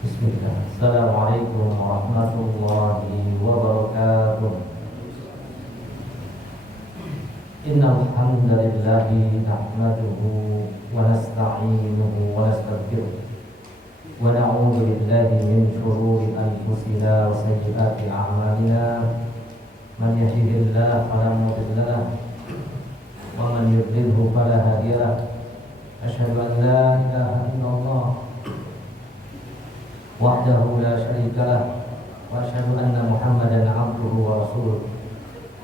Bismillah. Assalamualaikum warahmatullahi wabarakatuh. Innal hamdalillahi nahmaduhu wa nasta'inuhu wa nastaghfiruh wa na'udzu billahi min shururi anfusina wa sayyiati a'malina. Man yahdihillahu fala mudilla lahu wa man yudlilhu fala hadiya lahu. Asyhadu an la ilaha illallah wahdahu la syarika lah wa asyhadu anna Muhammadan 'abduhu wa rasuluh.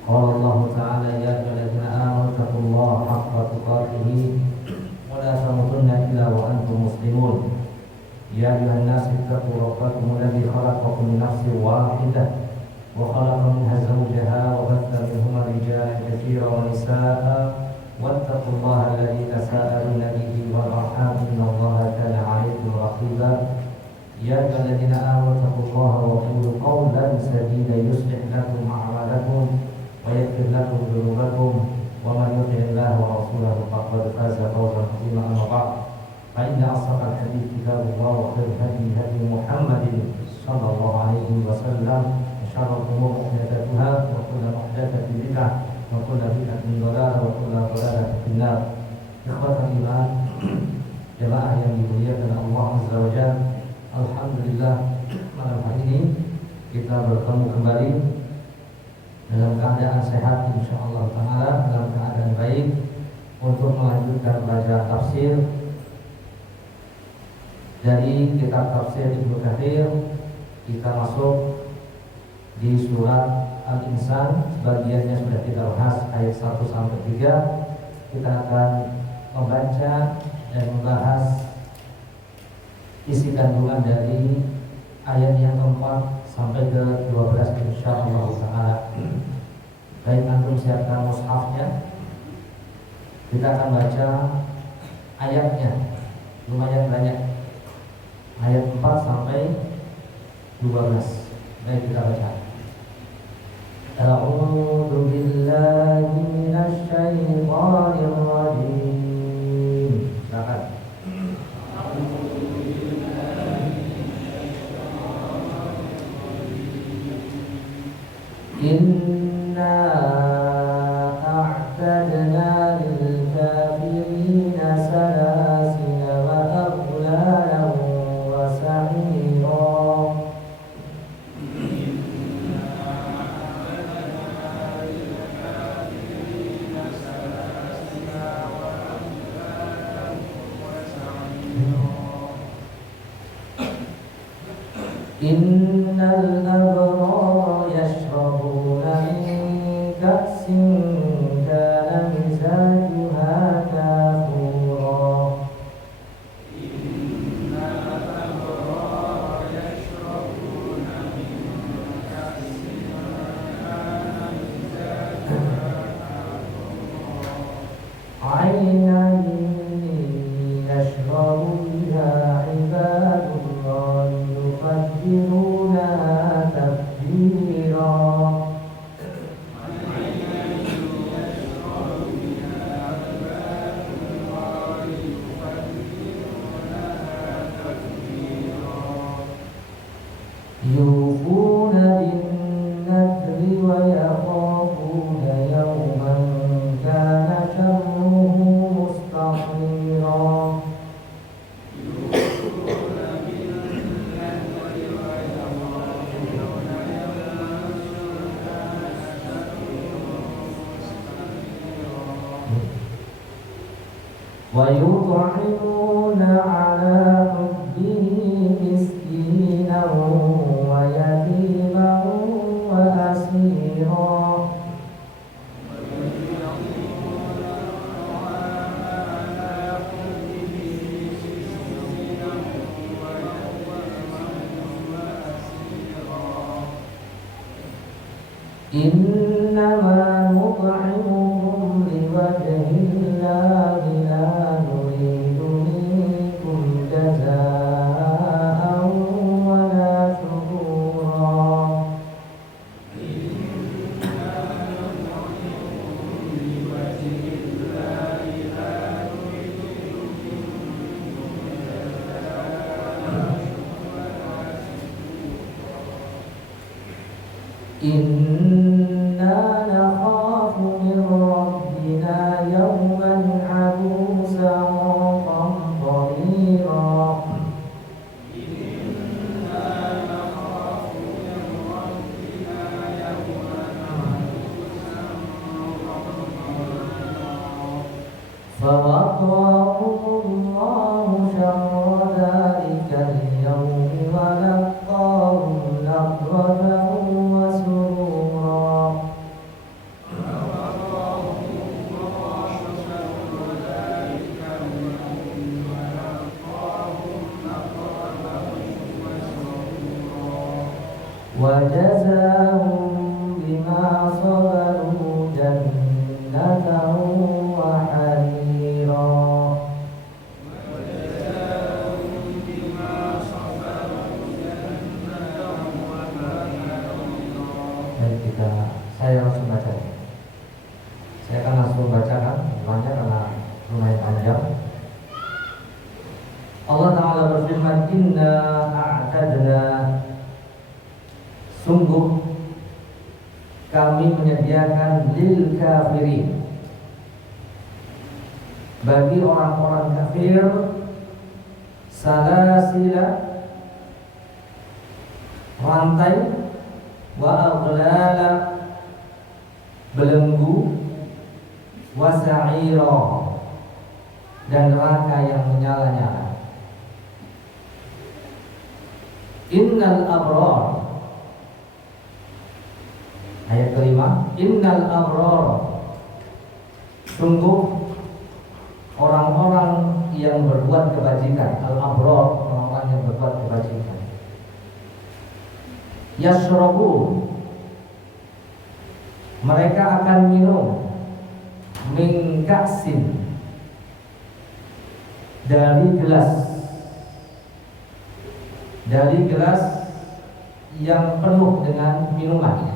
Qala Allah ta'ala ya ayyuhalladzina amanu taqullaha haqqa tuqatih wa la tamutunna illa wa antum muslimun. Ya ayyuhan nas ittaqu rabbakum alladzi khalaqakum min nafsin wahidah wa khalaqa minha zawjaha wa batha minhuma rijalan katsiran wa nisaa'a wattaqullaha alladzi tasaaluna bihi wal arham innallaha kana 'alaykum raqiba. Ya ayyuhalladzina amanu taqullaha wa qulu qawlan sadida yuslih lakum a'malakum wa yaghfir lakum dhunubakum wa man yuti'illaha wa rasulahu faqad faza fawzan 'azima. Amma ba'd, fa inna asdaqal hadits kitabullah wa khairul hadi hadi Muhammadin sallallahu alaihi wasallam wa syarrul umuri muhdatsatuha wa kullu muhdatsatin bid'ah wa kullu bid'atin dhalalah wa kullu dhalalatin finnar. Ikhwatal iman, jemaah yang dimuliakan Allah Azza wa Jalla, alhamdulillah malam hari ini kita bertemu kembali dalam keadaan sehat insyaallah ta'ala, dalam keadaan baik untuk melanjutkan belajar tafsir dari kitab tafsir Ibnu Katsir. Kita masuk di surat Al-Insan, sebagiannya sudah kita bahas ayat 1 sampai 3. Kita akan membaca dan membahas isi kandungan dari ayat yang keempat sampai ke 12 insyaallah ta'ala. Baik, antum siapkan mushafnya. Kita akan baca ayatnya, lumayan banyak, ayat 4 sampai 12. Baik, kita baca. A'udzu billahi minasy syaithanir rajim. Silakan. Inna a'tadna lil kafirina salasila wa aghlalan wa sa'ira. Innal abrara yashrabuna min ka'sin kana mizajuha kafura. Innal abrara yashrabuna min ka'sin kana mizajuha kafura. 'aynan yashrabu biha 'ibadullah yufajjiruna tafjira. Yufuna bin-nadri wa yakhafuna yawman kana sharruhu mustatira. Wa yut'imuna 'ala hubbihi miskinan wa yatiman wa asira. Innama nut'imukum liwajhillahi la nuridu minkum jazaa'an wa la shukura. Inna nakhafu min rabbina yawman abusan qamtarira. فوقاهم الله شر ذلك اليوم ولقاهم نضرة وسرورا. وجزاهم بما صبروا جنة وحريرا. Saya langsung baca. Saya akan langsung bacakan semuanya karena lumayan panjang. Allah Ta'ala berfirman, Inna a'tadna, sungguh kami menyediakan lil kafirin, bagi orang-orang kafir, salasila, rantai, wa aghlala, belenggu, wa sa'ira, dan neraka yang menyala-nyala. Innal abrar, ayat kelima, innal abrar, sungguh orang-orang yang berbuat kebajikan, al-abrar, orang-orang yang berbuat kebajikan, yashrabu, mereka akan minum, min ka'sin, dari gelas yang penuh dengan minuman.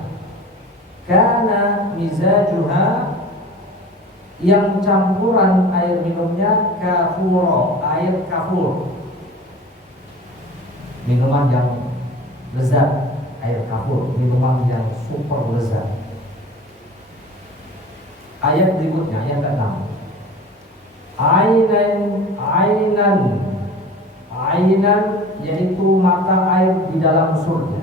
Kana mizajuha, yang campuran air minumnya kafuro, air kafur, minuman yang lezat, air kafur, minuman yang super lezat. Ayat berikutnya, ayat ke-6, ainan, yaitu mata air di dalam surga.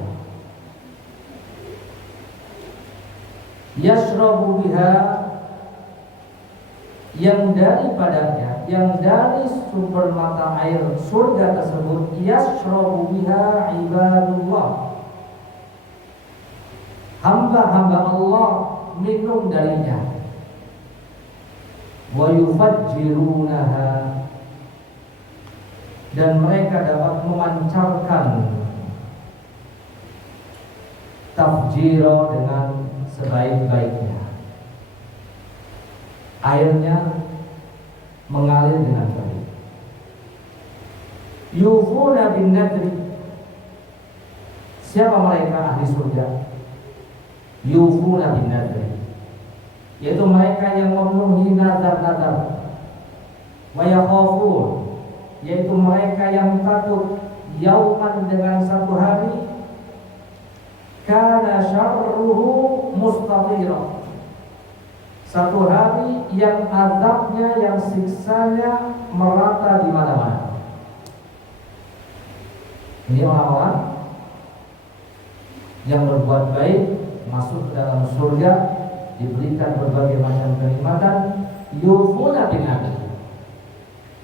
Yashrabu biha, yang daripadanya, yang dari sumber mata air surga tersebut, yashrabu biha ibadullah, hamba-hamba Allah minum darinya. Wa yufajjirunaha, dan mereka dapat memancarkan tafjiro dengan sebaik-baiknya. Airnya mengalir dengan baik. Yufuna bin nadri, siapa mereka ahli surga? Yufuna bin nadri, yaitu mereka yang memenuhi nazar-nazar. Wa yakhafun, yaitu mereka yang takut yauman, dengan satu hari, kana syarruhu mustatira, satu hari yang azabnya, yang siksanya merata di mana-mana. Ini orang-orang yang berbuat baik, masuk ke dalam surga, diberikan berbagai macam kenikmatan. Yufuna bin nadri,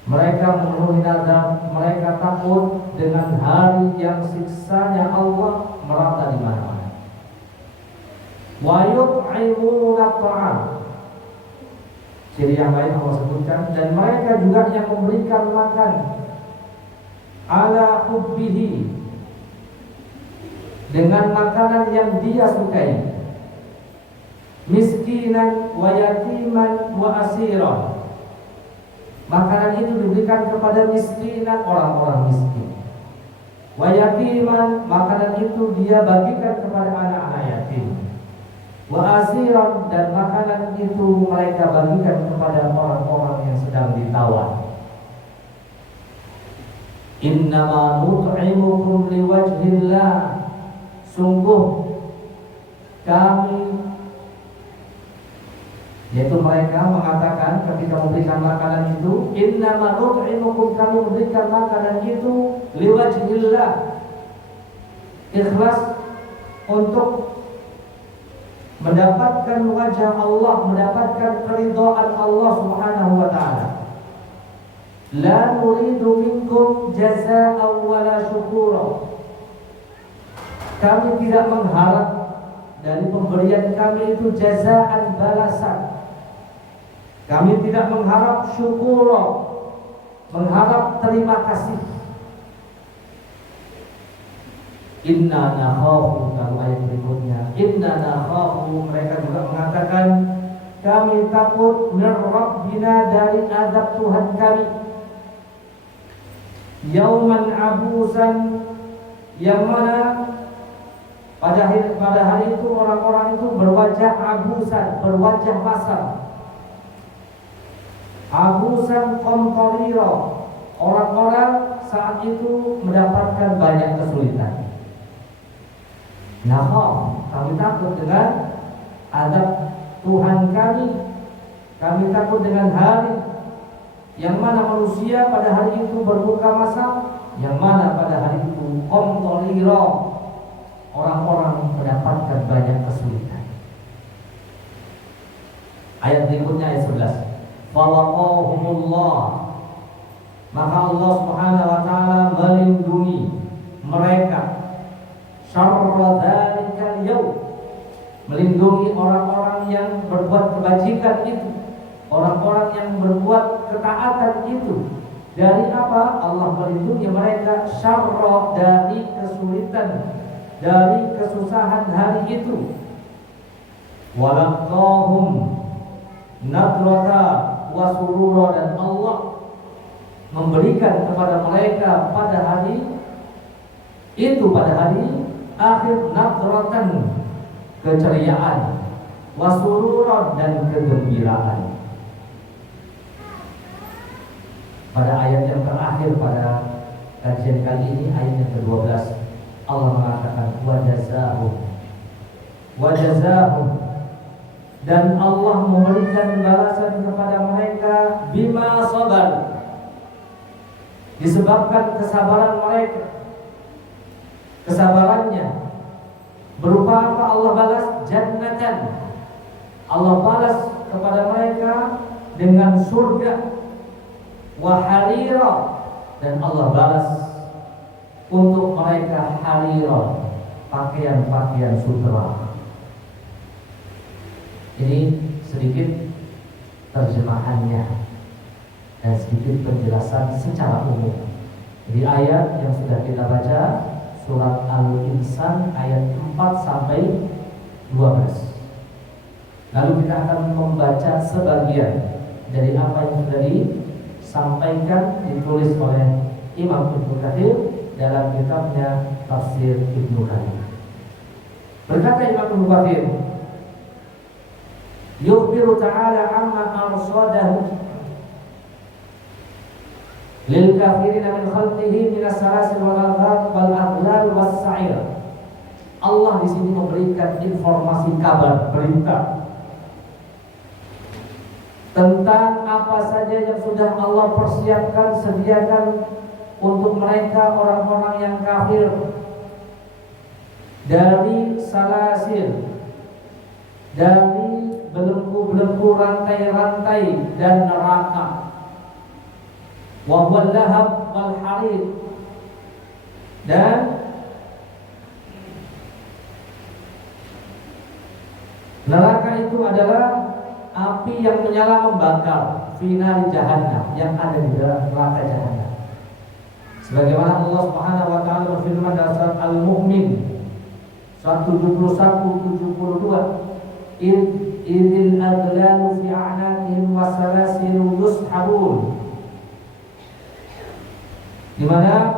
mereka memenuhi nazar, mereka takut dengan hari yang siksanya Allah merata di mana-mana. Wa yut'imuna ta'am, ciri yang lain Allah sebutkan, dan mereka juga yang memberikan makan, ala hubbihi, dengan makanan yang dia sukai, miskinan wa yatiman wa asiran, makanan itu diberikan kepada miskinan, orang-orang miskin. Wa yatiman, makanan itu dia bagikan kepada anak-anak yatim. Wa asiran, dan makanan itu mereka bagikan kepada orang-orang yang sedang ditawan. Innama nut'imukum liwajhillah, sungguh kami, yaitu mereka mengatakan ketika memberikan makanan itu, innama nut'imukum, kami memberikan makanan itu liwajhillah, ikhlas untuk mendapatkan wajah Allah, mendapatkan keridhaan Allah Subhanahu wa taala. La nuridu minkum jazaa'an wala syukura. Kami tidak mengharap dari pemberian kami itu jazaan, balasan. Kami tidak mengharap syukura, mengharap terima kasih. Inna nakhafu, kalau ayat berikutnya, inna nakhafu, mereka juga mengatakan kami takut min rabbina, dari azab Tuhan kami, yauman abusan, yang mana pada hari itu orang-orang itu berwajah abusan, berwajah masam. Abusan qamtarira, orang-orang saat itu mendapatkan banyak kesulitan. Nah, kami takut dengan azab Tuhan kami. Kami takut dengan hari yang mana manusia pada hari itu berbuka masam, yang mana pada hari itu qamtarira, orang-orang mendapatkan banyak kesulitan. Ayat berikutnya ayat 11. Fawaqahumullah, maka Allah Subhanahu wa taala melindungi mereka, syarra dzalikal yaum, melindungi orang-orang yang berbuat kebajikan itu, orang-orang yang berbuat ketaatan itu. Dari apa? Allah melindungi mereka syarra, dari kesulitan, dari kesusahan hari itu. Walaqahum nadrata wa surura, dan Allah memberikan kepada mereka pada hari itu, pada hari akhir, nadratan, keceriaan, wa surura, dan kegembiraan. Pada ayat yang terakhir pada kajian kali ini, ayat yang ke-12, Allah mengatakan wajazahum, dan Allah memberikan balasan kepada mereka bima sabar, disebabkan kesabaran mereka. Kesabarannya berupa apa? Allah balas jannatan, Allah balas kepada mereka dengan surga, wa harira, dan Allah balas untuk mereka harira, pakaian-pakaian sutra. Ini sedikit terjemahannya dan sedikit penjelasan secara umum. Di ayat yang sudah kita baca, surat Al-Insan ayat 4 sampai 12. Lalu kita akan membaca sebagian dari apa yang sudah disampaikan, ditulis oleh Imam Ibnu Katsir dalam kitabnya Tafsir Ibnu Katsir. Berkata Imam Ibnu Katsir, yukhbiru ta'ala amma arsadahu lil kafirina min khalqihi min as-salasil wal aghlal wal aghlal was sa'ir. Allah di sini memberikan informasi, kabar, berita tentang apa saja yang sudah Allah persiapkan, sediakan untuk mereka orang-orang yang kafir, dari salasil, dari belenggu-belenggu, rantai-rantai, dan neraka, wa huwal lahab wal harid, dan neraka itu adalah api yang menyala membakar, finari jahannam, yang ada di dalam neraka jahannam. Sebagaimana Allah Subhanahu wa taala berfirman dalam surat Al-Mu'min 171-72, idil aglalu fi a'naqihim wasalasilu yushabun, di mana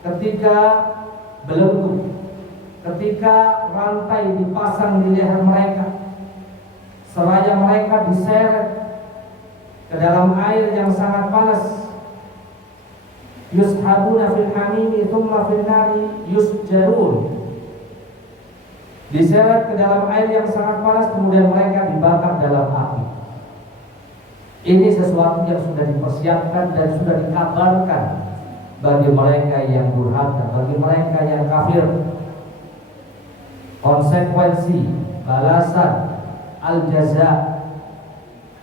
ketika belenggu, ketika rantai dipasang di leher mereka, seraya mereka diseret ke dalam air yang sangat panas, yushabuna fil hamimi thumma fil nari yusjarun, diseret ke dalam air yang sangat panas, kemudian mereka dibakar dalam api. Ini sesuatu yang sudah dipersiapkan dan sudah dikabarkan bagi mereka yang durhaka, bagi mereka yang kafir. Konsekuensi, balasan, al-jaza.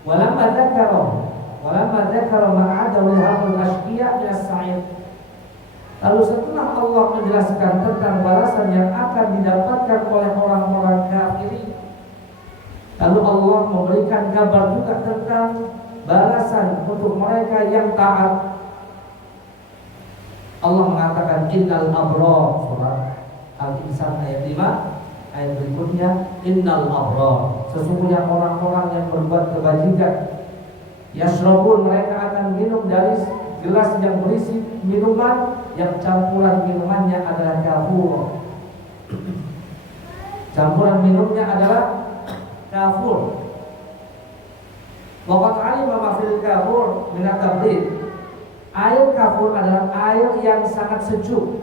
Walamma dzakara ma'adahu lihamul ashqiya min as-sa'ir. Lalu setelah Allah menjelaskan tentang balasan yang akan didapatkan oleh orang-orang kafir, lalu Allah memberikan kabar juga tentang balasan untuk mereka yang taat. Allah mengatakan innal abrar, surah Al-Insan ayat 5, ayat berikutnya innal abrar, sesungguhnya orang-orang yang berbuat kebajikan, yashrabun, mereka akan minum dari gelas yang berisi minuman yang campuran minumannya adalah kafur. Campuran minumnya adalah kafur. Waqad alima ma fil kafur min at-tabrid. Air kafur adalah air yang sangat sejuk.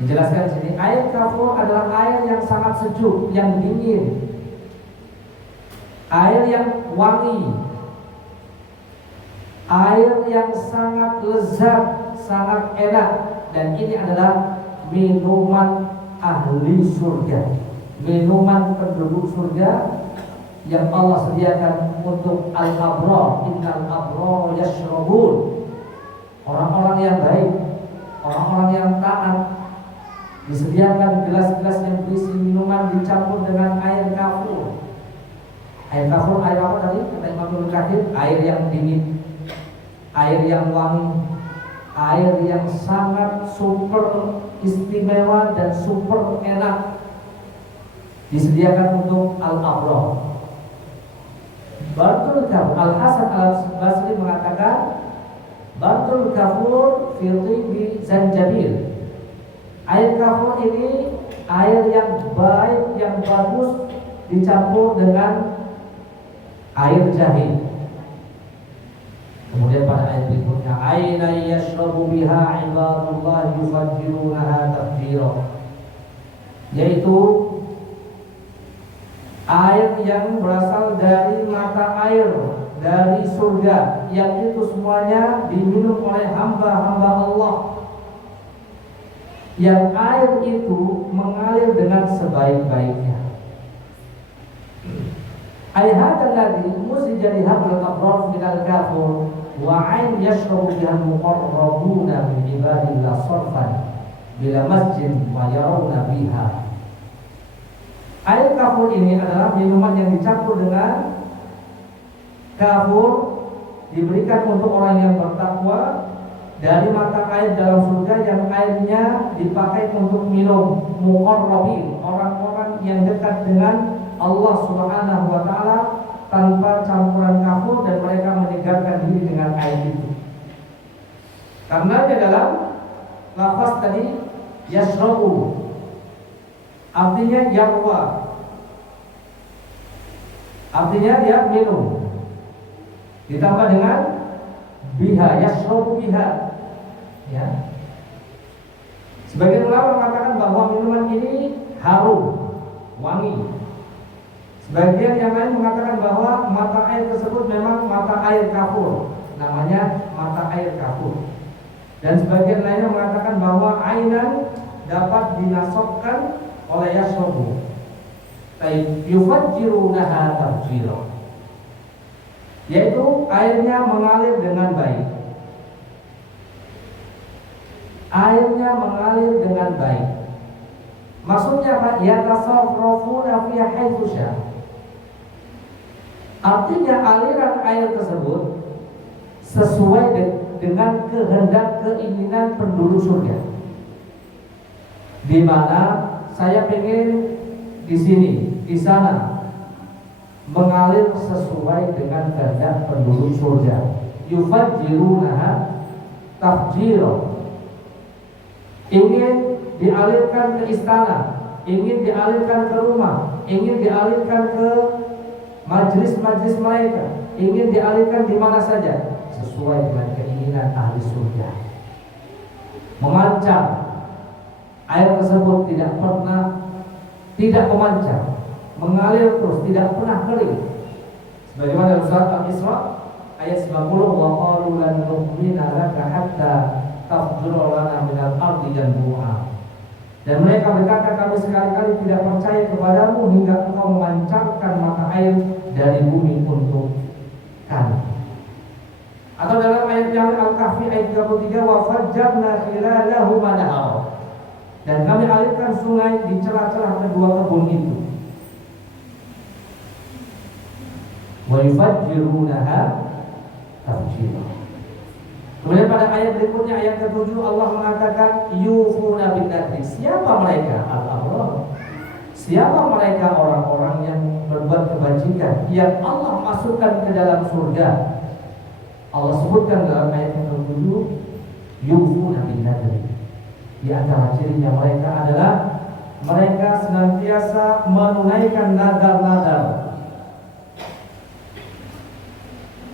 Dijelaskan di sini, air kafur adalah air yang sangat sejuk, yang dingin, air yang wangi, air yang sangat lezat, sangat enak. Dan ini adalah minuman ahli surga, minuman penduduk surga yang Allah sediakan untuk al-abrar. Innal abrar yashrabun, orang-orang yang baik, orang-orang yang taat, disediakan gelas-gelas yang berisi minuman dicampur dengan air kafur. Air kafur, air apa tadi? Kata Imam Ibnu Katsir, air yang dingin, air yang wangi, air yang sangat super istimewa dan super enak, disediakan untuk al-abrar. Bartul kafur, Al-Hasan Al-Basri mengatakan bartul kafur fi tibi zanjabil. Air kafur ini air yang baik, yang bagus, dicampur dengan air jahe. Kemudian pada ayat berikutnya, aina yashrabu biha ibadullah yufajjirunaha tafjira, yaitu air yang berasal dari mata air dari surga, yang itu semuanya diminum oleh hamba-hamba Allah, yang air itu mengalir dengan sebaik-baiknya. Ayat lagi musija lihabul abrar minal kafur wa ain yashrabu biha al-muqarrabuna min ibadillah sarfan bila masjid wa yarawna biha. Air kafur ini adalah minuman yang dicampur dengan kafur, diberikan untuk orang yang bertakwa dari mata air dalam surga, yang airnya dipakai untuk minum. Muqarrabin, orang-orang yang dekat dengan Allah Subhanahu wa taala tanpa campuran kafur, dan mereka menyegarkan diri dengan air itu. Karena di dalam lafaz tadi yashrabu, artinya yarwa, artinya dia minum, ditambah dengan biha, yashrabu biha, ya. Sebagian ulama mengatakan bahwa minuman ini harum, wangi. Sebagian yang lain mengatakan bahwa mata air tersebut memang mata air kafur, namanya mata air kafur. Dan sebagian lainnya mengatakan bahwa ainan dapat dinasabkan oleh yashrabu, yufajjirunaha tafjira, yaitu airnya mengalir dengan baik. Airnya mengalir dengan baik. Maksudnya apa? Yatasarrafuna fi haitsu syaa. Artinya aliran air tersebut sesuai dengan kehendak keinginan penduduk surga. Di mana saya pengen di sini, di sana, mengalir sesuai dengan kehendak penduduk surga. Yufajjirunaha tafjira. Ingin dialirkan ke istana, ingin dialirkan ke rumah, ingin dialirkan ke majlis-majlis mereka, ingin dialirkan di mana saja sesuai dengan keinginan ahli surga. Mengancam air tersebut tidak pernah tidak memancar, mengalir terus, tidak pernah kering. Sebagaimana dalam surat Al-Isra ayat 90, wa qalu lan nu'mina laka hatta tafjura lana minal ardi yanbu'a. Dan mereka berkata, kami sekali-kali tidak percaya kepadamu hingga engkau memancarkan mata air dari bumi untuk kami. Atau dalam ayat yang Al-Kahfi ayat 33, wa fajjarna khilalahu nahar. Dan kami alirkan sungai di celah-celah kedua kebun itu. Wa yufajjirunaha tafjira. Kemudian pada ayat berikutnya, ayat ke-7, Allah mengatakan yufuna bin nadri. Siapa mereka? Al-abrar. Siapa mereka? Orang-orang yang berbuat kebajikan yang Allah masukkan ke dalam surga. Allah sebutkan dalam ayat yang ke-7, yufuna bin nadri. Di antara cirinya mereka adalah mereka senantiasa menunaikan nadar-nadar.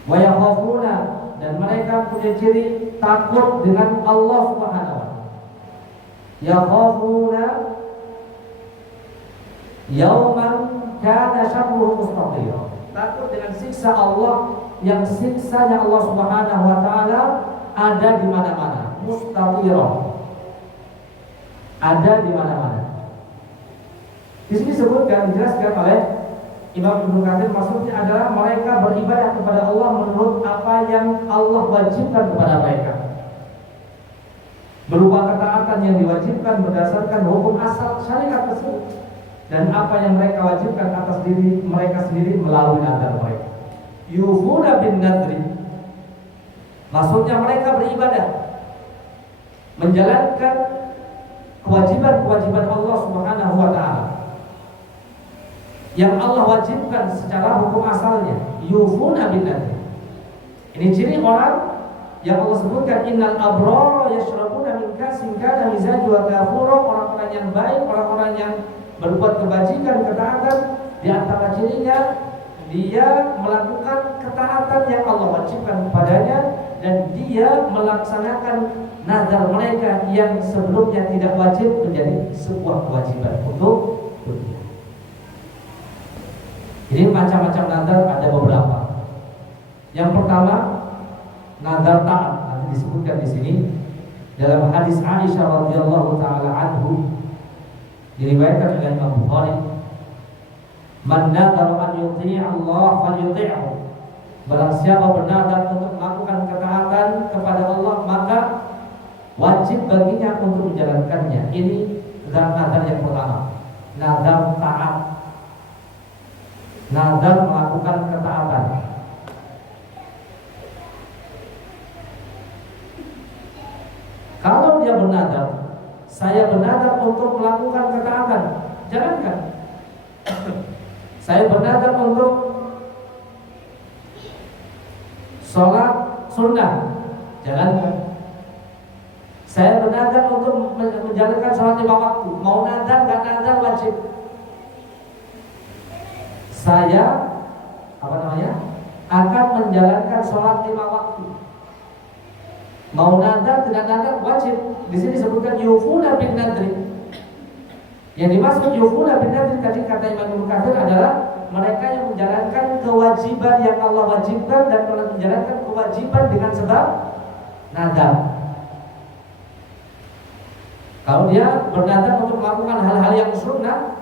Wa yakhafuna, dan mereka punya ciri takut dengan Allah Subhanahu wa taala. Yakhafuna yauman kana syarruhu mustatira. Takut dengan siksa Allah yang siksanya Allah Subhanahu wa taala ada di mana-mana. Mustatira. Ada di mana-mana. Di sini disebutkan, dijelaskan oleh Imam Ibnu Katsir, maksudnya adalah mereka beribadah kepada Allah menurut apa yang Allah wajibkan kepada mereka, berupa ketaatan yang diwajibkan berdasarkan hukum asal syariat tersebut, dan apa yang mereka wajibkan atas diri mereka sendiri melalui nadar mereka. Yufuna bin nadri, maksudnya mereka beribadah, menjalankan kewajiban-kewajiban Allah Subhanahu wa taala yang Allah wajibkan secara hukum asalnya. Yufuna bin nadri. Ini ciri orang yang Allah sebutkan, innal abrara yashrabuna min kasin kana mizajuha kafura. Orang-orang yang baik, orang-orang yang berbuat kebajikan, ketaatan, di antara cirinya dia melakukan ketaatan yang Allah wajibkan kepadanya, dan dia melaksanakan nazar mereka yang sebelumnya tidak wajib menjadi sebuah kewajiban untuk dunia. Jadi macam-macam nazar ada beberapa. Yang pertama, nazar taat, nanti disebutkan di sini dalam hadis Aisyah radhiyallahu taala anhu, diriwayatkan oleh Imam Bukhari, man nadhara an yuti'a Allah falyuti'hu. Barang siapa bernazar untuk melakukan ketaatan kepada Allah, maka wajib baginya untuk menjalankannya. Ini nazar yang pertama, nazar taat, nazar melakukan ketaatan. Kalau dia bernazar, saya bernazar untuk melakukan ketaatan, jalankan. Saya bernazar untuk sholat sunnah, jalankan. Saya bernazar untuk menjalankan sholat lima waktu. Mau nazar gak nazar wajib. Saya akan menjalankan sholat lima waktu. Mau nazar tidak nazar wajib. Di sini disebutkan yufuna bin nadri. Yang dimaksud yufuna bin nadri tadi kata Imam Ibnu Katsir adalah mereka yang menjalankan kewajiban yang Allah wajibkan dan menjalankan kewajiban dengan sebab nazar. Kalau dia bernazar untuk melakukan hal-hal yang sunnah,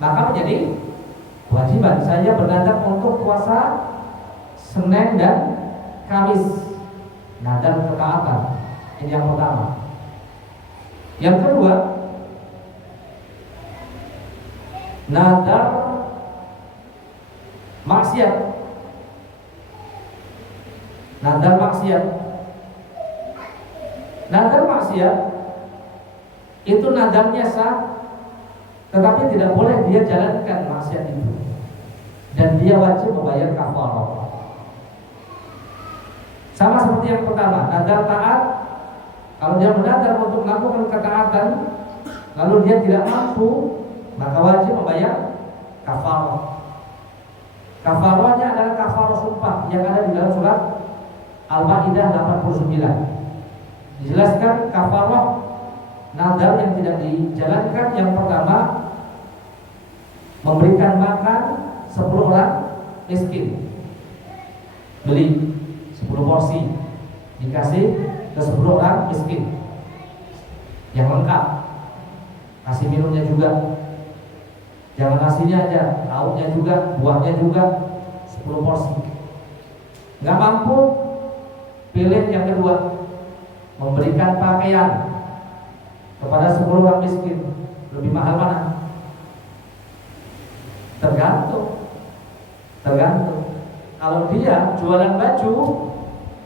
maka menjadi kewajiban. Saya bernazar untuk puasa Senin dan Kamis, nazar ketaatan. Ini yang pertama. Yang kedua, nazar maksiat. Nazar maksiat. Nazar maksiat itu nazarnya sah, tetapi tidak boleh dia jalankan maksiat itu, dan dia wajib membayar kafarah. Sama seperti yang pertama, nazar taat. Kalau dia bernazar untuk melakukan ketaatan, lalu dia tidak mampu, maka wajib membayar kafarah. Kafarahnya adalah kafarah sumpah yang ada di dalam surat Al-Maidah 89. Dijelaskan kafarah nazar yang tidak dijalankan. Yang pertama, memberikan makan 10 orang miskin. Beli 10 porsi, dikasih ke 10 orang miskin yang lengkap, kasih minumnya juga, jangan nasinya aja, lauknya juga, buahnya juga, 10 porsi. Nggak mampu, pilih yang kedua, memberikan pakaian kepada 10 orang miskin. Lebih mahal mana? Tergantung. Kalau dia jualan baju,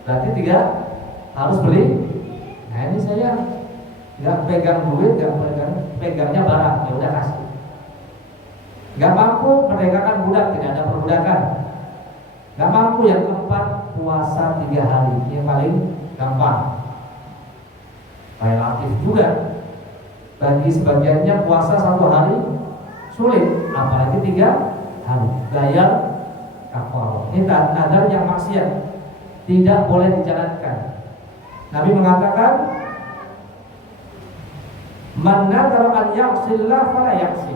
berarti dia harus beli. Nah ini saya nggak pegang duit, nggak pegangnya barang, ya udah kasih. Nggak mampu merdekakan budak, tidak ada perbudakan. Nggak mampu, yang keempat puasa 3 hari, yang paling gampang. Relatif juga. Bagi sebagiannya puasa 1 hari sulit, apalagi 3 hari. Gaya kafar. Ini nadar yang maksiat, tidak boleh dijalankan. Nabi mengatakan, man nadara an ya'sillah fala ya'si.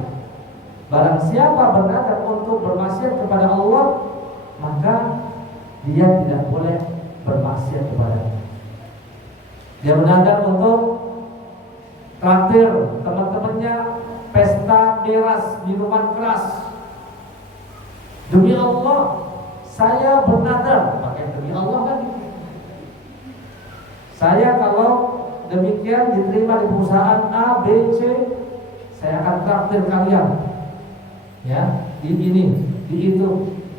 Barang siapa bernadar untuk bermaksiat kepada Allah, maka dia tidak boleh bermaksiat kepadanya. Dia bernadar untuk traktir teman-temannya pesta miras minuman keras. Demi Allah, saya bernadar, pakai demi Allah lagi. Saya kalau demikian diterima di perusahaan A, B, C, saya akan traktir kalian. Ya, di ini, di itu,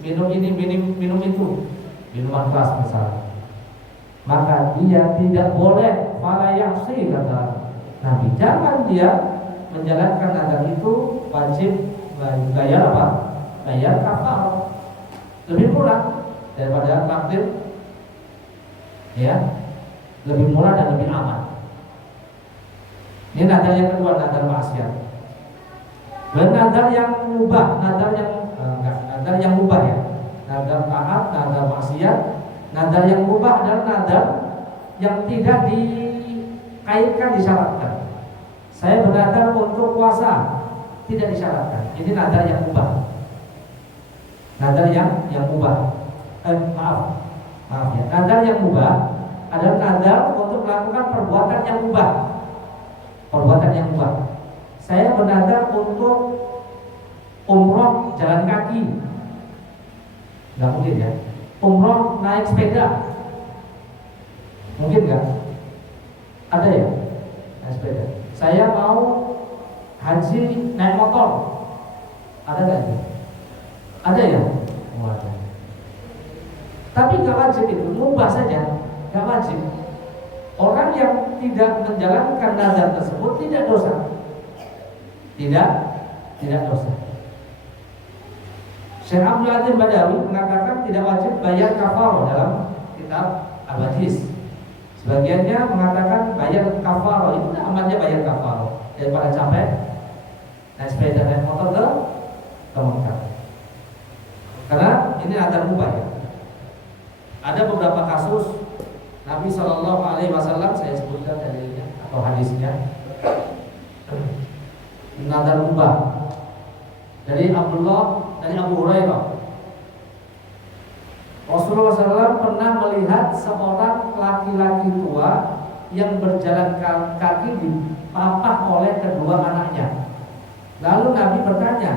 minum ini, minum itu, minuman keras misalnya. Maka dia tidak boleh fala ya'si, kata Nabi. Jangan dia menjalankan nadar itu, wajib bayar apa? Bayar kafar. Lebih murah daripada traktir. Ya, lebih murah dan lebih aman. Ini nadar yang kedua, nadar maksiat. Dan nadar yang mubah, nadar yang mubah ya. Nadar taat, nadar maksiat. Nadar yang mubah adalah nadar yang tidak dikaitkan, disyaratkan. Saya bernadar untuk puasa, tidak disyaratkan. Ini nadar yang mubah. Nadar yang mubah. Maaf ya. Nadar yang mubah adalah nadar untuk melakukan perbuatan yang mubah. Perbuatan yang mubah. Saya bernadar untuk umroh jalan kaki. Nggak mungkin ya. Umroh naik sepeda. Mungkin nggak? Ada ya? Naik sepeda. Saya mau haji naik motor. Ada nggak itu? Ada ya? Oh, ada. Tapi nggak wajib itu, mubah saja, nggak wajib. Orang yang tidak menjalankan nadar tersebut tidak dosa. Tidak dosa. Syekh Abdul Aziz Badawi mengatakan tidak wajib bayar kafarah dalam kitab Al-Hadis. Sebagiannya mengatakan bayar kafarah, itu amannya bayar kafarah daripada capek naik sepeda naik motor ke Mekah. Karena ini nadar mubah ya. Ada beberapa kasus Nabi SAW, saya sebutkan dalilnya atau hadisnya, nadar mubah dari Abu Hurairah. Rasulullah SAW pernah melihat seorang laki-laki tua yang berjalan kaki dipapah oleh kedua anaknya. Lalu Nabi bertanya,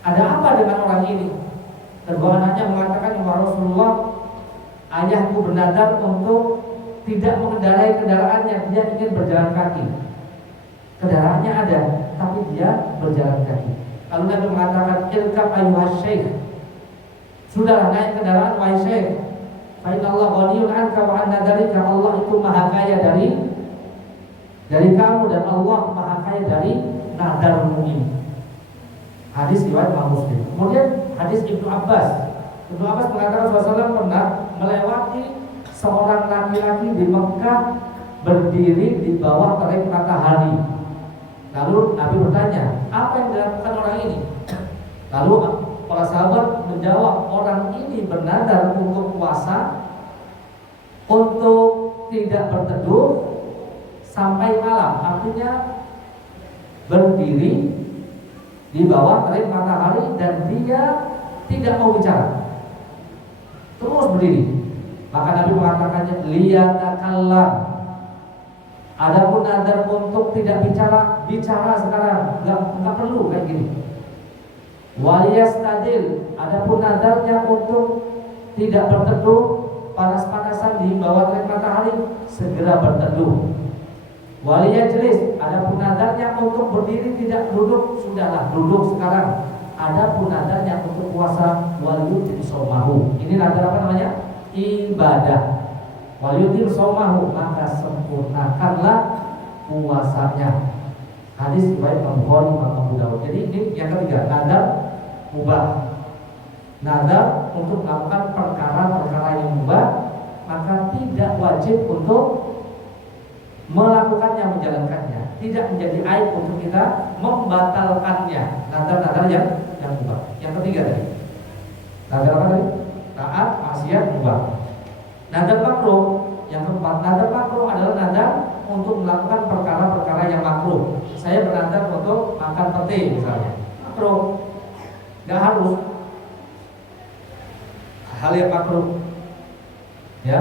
ada apa dengan orang ini? Kedua anaknya mengatakan, ya Rasulullah, ayahku bernadar untuk tidak mengendarai kendaraannya, dia ingin berjalan kaki. Kendaraannya ada, tapi dia berjalan kaki. Lalu Nabi mengatakan, irkab ayyuhas syekh, sudahlah naik kendaraan wahai syekh. Fa innallaha ghaniyun 'anka wa 'an nadarika. Allah itu maha kaya dari kamu, dan Allah maha kaya dari nadarmu ini. Hadis riwayat Imam Muslim. Kemudian hadis Ibnu Abbas. Ibnu Abbas mengatakan Rasulullah pernah melewati seorang laki-laki di Mekah berdiri di bawah terik matahari. Lalu Nabi bertanya, apa yang dilakukan orang ini? Lalu para sahabat menjawab, orang ini bernadar untuk puasa, untuk tidak berteduh sampai malam. Artinya berdiri di bawah terik matahari dan dia tidak mau bicara, terus berdiri. Maka Nabi mengatakannya liyatakallam. Adapun nadar untuk tidak bicara, bicara sekarang, nggak perlu kayak gini. Waliyastadil. Adapun nadarnya untuk tidak berteduh, panas-panasan di bawah terik matahari, segera berteduh. Waliyajlis. Adapun nadarnya untuk berdiri tidak duduk, sudahlah duduk sekarang. Adapun nadarnya untuk puasa, waliyutim somahu. Ini nadar apa namanya? Ibadah. Waliyutim somahu, maka sempurnakanlah puasanya. Hadis riwayat Imam Bukhari, Imam Abu Dawud. Jadi ini yang ketiga, nadar mubah. Nadar untuk melakukan perkara-perkara yang mubah, maka tidak wajib untuk melakukannya, menjalankannya. Tidak menjadi aib untuk kita membatalkannya. Nadar-nadar yang mubah. Yang ketiga tadi, nadar apa tadi? Taat, maksiat, mubah. Nadar makruh. Yang keempat, nadar makruh adalah nadar untuk melakukan perkara-perkara yang makruh. Saya bernadar untuk makan pete misalnya, makruh. Gak harus hal yang makruh, ya.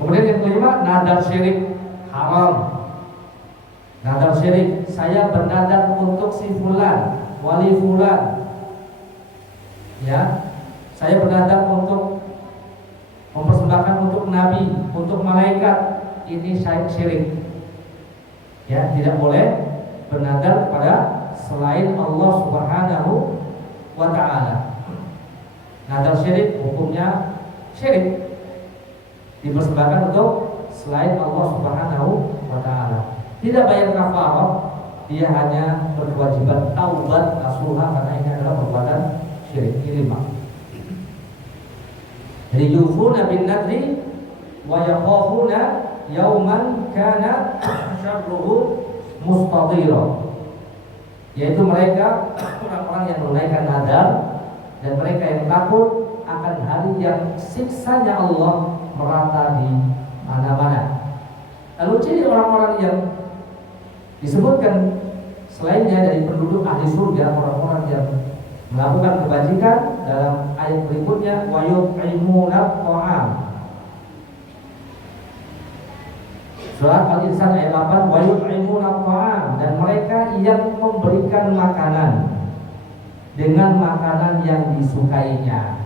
Kemudian yang kelima, nadar syirik, haram. Nadar syirik, saya bernadar untuk si fulan, wali fulan, ya. Saya bernadar untuk mempersembahkan untuk nabi, untuk malaikat. Ini syirik, ya. Tidak boleh bernadar kepada selain Allah Subhanahu wa ta'ala. Nadar syirik hukumnya syirik, dipersembahkan untuk selain Allah Subhanahu wa ta'ala. Tidak bayar kafarah, dia hanya berkewajiban taubat nasuha karena ini adalah perbuatan syirik. Ini lima. Jadi yufuna bin nadri wa yakhafuna yauman kana syarruhu mustatira. Yaitu mereka orang-orang yang menunaikan nadar dan mereka yang takut akan hari yang siksanya Allah merata di mana-mana. Lalu ciri orang-orang yang disebutkan selainnya dari penduduk ahli surga, orang-orang yang melakukan kebajikan dalam ayat berikutnya, wa yut'imuna ta'am. Surat Al-Insan ayat 8, wa yut'imuna ta'am, dan mereka yang memberikan makanan dengan makanan yang disukainya.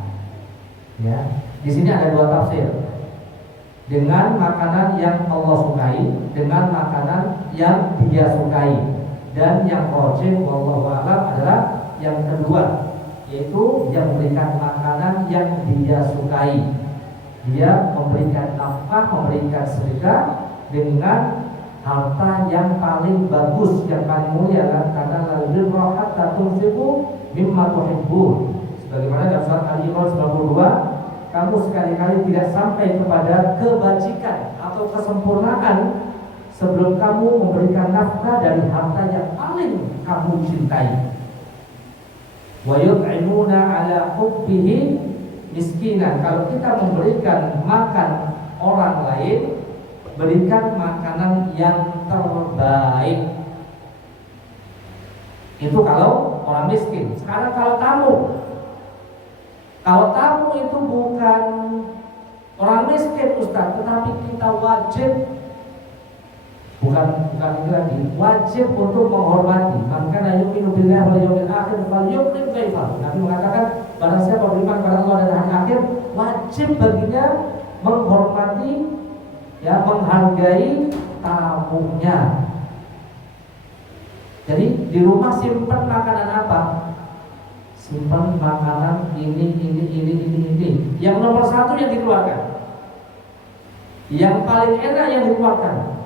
Ya, di sini ada dua tafsir. Dengan makanan yang Allah sukai, dengan makanan yang Dia sukai. Dan yang rajih wallahu a'lam adalah yang kedua, yaitu dia memberikan makanan yang Dia sukai. Dia memberikan nafkah, memberikan sedekah dengan harta yang paling bagus, yang paling mulia, karena al-birra hatta tunfiqu mimma tuhibbun. Sebagaimana dalam surat Al-Imran 92, kamu sekali-kali tidak sampai kepada kebajikan atau kesempurnaan sebelum kamu memberikan nafkah dari harta yang paling kamu cintai. Wa yut'imuna ala hubbihi miskinan. Kalau kita memberikan makan orang lain, berikan makanan yang terbaik. Itu kalau orang miskin. Sekarang kalau tamu itu bukan orang miskin Ustaz, tetapi kita wajib, bukan ini lagi, wajib untuk menghormati. Man kana yu'minu billahi wal yawmil akhir falyukrim dhaifahu. Nabi mengatakan, barang siapa beriman pada Allah dan hari akhir, wajib baginya menghormati, ya, menghargai tamunya. Jadi di rumah simpan makanan apa? Simpan makanan ini. Yang nomor satu yang dikeluarkan, yang paling enak yang dikeluarkan.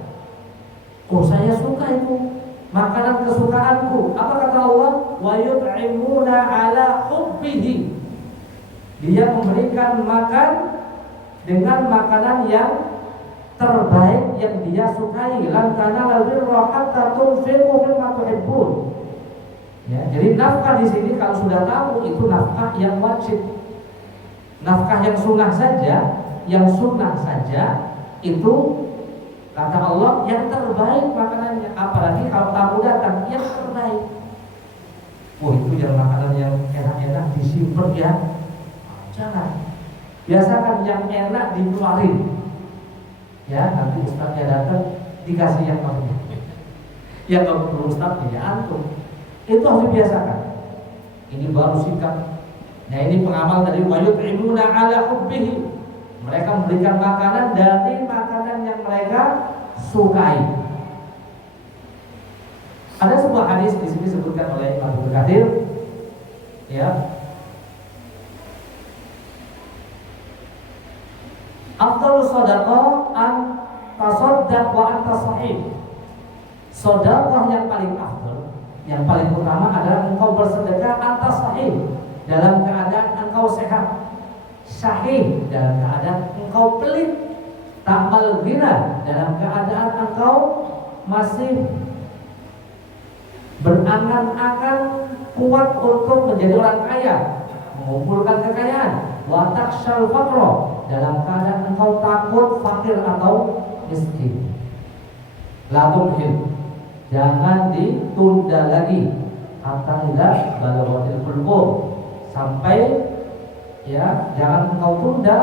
Oh, saya suka itu makanan kesukaanku. Apa kata Allah? Wa yut'imuna ala hubbihi. Dia memberikan makan dengan makanan yang terbaik yang dia sukai. Lan tanalul birra hatta tunfiqu mimma tuhibbun. Ya, jadi nafkah di sini kalau sudah tahu itu nafkah yang wajib. Nafkah yang sunnah saja itu kata Allah yang terbaik makanannya. Apalagi kalau tamu datang, yang terbaik. Oh itu yang makanan yang enak-enak disimpan ya. Jangan. Biasakan yang enak dikeluarin. Ya nanti ustaznya datang dikasih yang bagus. Yang nggak perlu ustaz ya antum. Itu harus dibiasakan. Ini baru sikap. Nah ini pengamal dari wayut'imuna ala hubbihi. Mereka memberikan makanan dari makanan yang mereka sukai. Ada sebuah hadis di sini disebutkan oleh Abu Katsir, ya. Afdhalus shadaqah an tasaddaq wa anta shahih. Sedekah yang paling afdal, yang paling utama adalah engkau bersedekah atas sahih, dalam keadaan engkau sehat, sahih dalam keadaan engkau pelit, ta'mal ghina dalam keadaan engkau masih berangan-angan kuat untuk menjadi orang kaya, mengumpulkan kekayaan, wa takhshal faqra dalam keadaan engkau takut fakir atau miskin. La tumhil, jangan ditunda lagi hatta idza balaghatil hulqum, sampai ya jangan engkau tunda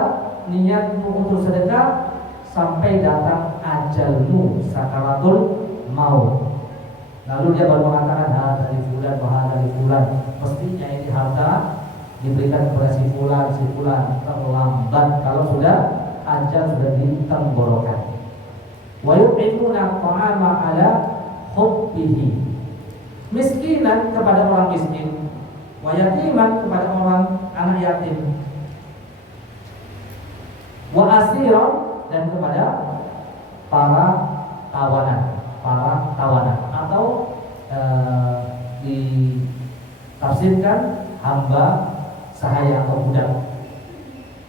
niat untuk sedekah sampai datang ajalmu, sakaratul maut. Lalu dia baru mengatakan dari fulan, mestinya ini harta diberikan kepada si fulan terlambat kalau sudah ajal sudah ditenggorokan. Wa yu'imuna ta'ama ala hubbihi, miskinan kepada orang miskin, wa yatiman kepada orang anak yatim, wa asiran dan kepada para tawanan atau ditafsirkan hamba sahaya atau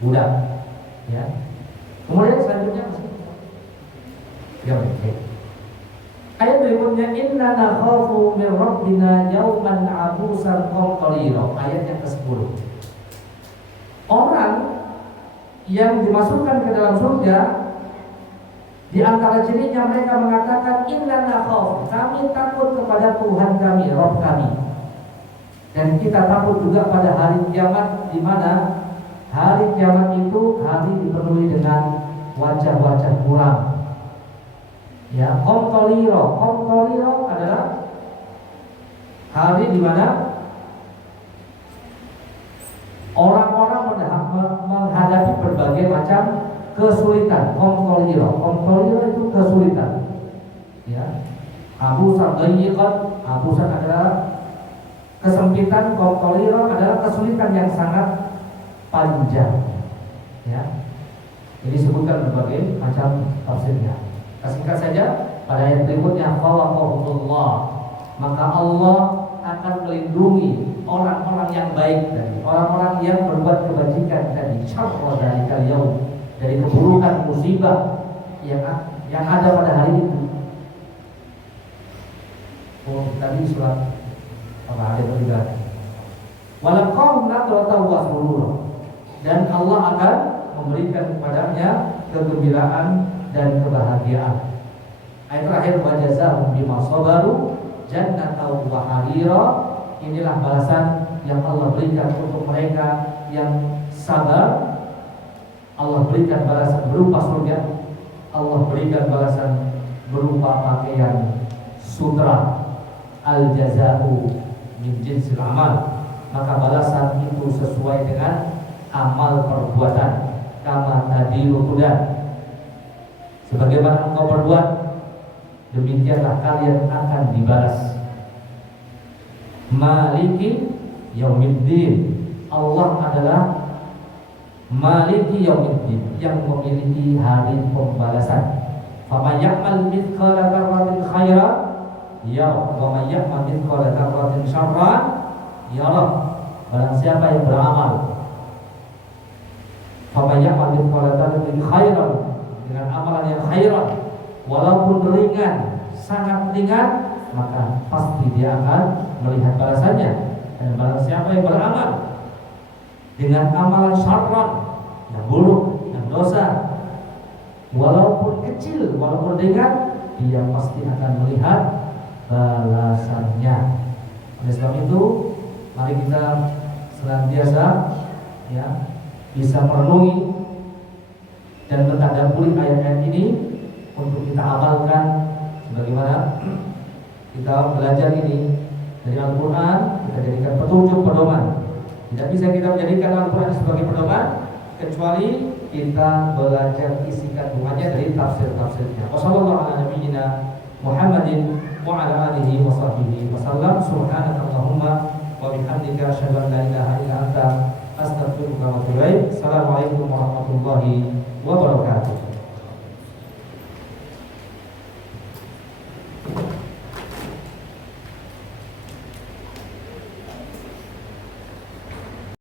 budak ya. Kemudian selanjutnya ya, ayat berikutnya inna nakhafu min rabbina yawman abusan qamtarira, ayat yang ke-10. Orang yang dimasukkan ke dalam surga, di antara cirinya mereka mengatakan inna nakhafu, kami takut kepada Tuhan kami, Rabb kami. Dan kita takut juga pada hari kiamat, di mana hari kiamat itu hari dipenuhi dengan wajah-wajah muram. Ya, qamtarira adalah hari di mana orang-orang menghadapi berbagai macam kesulitan. Qamtarira itu kesulitan. Ya, abusan dayyiqan, abusan adalah kesempitan, qamtarira adalah kesulitan yang sangat panjang. Ya, ini disebutkan berbagai macam tafsirnya. Singkat saja, pada ayat berikutnya fawaqahullah, maka Allah akan melindungi orang-orang yang baik tadi, orang-orang yang berbuat kebajikan tadi, syarra dzalikal yaum, dari keburukan musibah yang ada pada hari itu. Oh, tadi surat apa ada juga. Walaqahum nadratan wa surura, dan Allah akan memberikan kepadanya kegembiraan dan kebahagiaan. Ayat terakhir wa jazaahum bima sabaru jannatan wa harira, inilah balasan yang Allah berikan untuk mereka yang sabar. Allah berikan balasan berupa surga, Allah berikan balasan berupa pakaian sutra. Al jazaa'u min jinsil amal, maka balasan itu sesuai dengan amal perbuatan. Kama tadilu kudan, sebagaimana engkau berbuat, demikianlah kalian akan dibalas. Maliki yaumiddin, Allah adalah Maliki yaumiddin, yang memiliki hari pembalasan. Faman ya'mal mithqala dzarratin khairan yarah, wa man ya'mal mithqala dzarratin syarran yarah. Barang siapa yang beramal, faman ya'mal mithqala dzarratin khairan, dengan amalan yang khairan, walaupun ringan, sangat ringan, maka pasti dia akan melihat balasannya. Dan barang siapa yang beramal dengan amalan syarran, yang buruk, yang dosa, walaupun kecil, walaupun ringan, dia pasti akan melihat balasannya. Oleh sebab itu, Mari kita senantiasa ya bisa merenungi dan mentadabburi ayat-ayat ini untuk kita amalkan sebagaimana kita belajar ini dari Al-Quran, kita jadikan petunjuk pedoman. Tidak bisa kita menjadikan Al-Quran sebagai pedoman kecuali kita belajar isi kandungannya dari tafsir-tafsirnya. Wassalamualaikum Muhammadin wa ala alihi wa sahbihi wasallam. Subhanakallahumma wa bihamdika asyhadu an la ilaha illa anta astaghfiruka wa atubu ilaik. Assalamualaikum warahmatullahi wabarakatuh.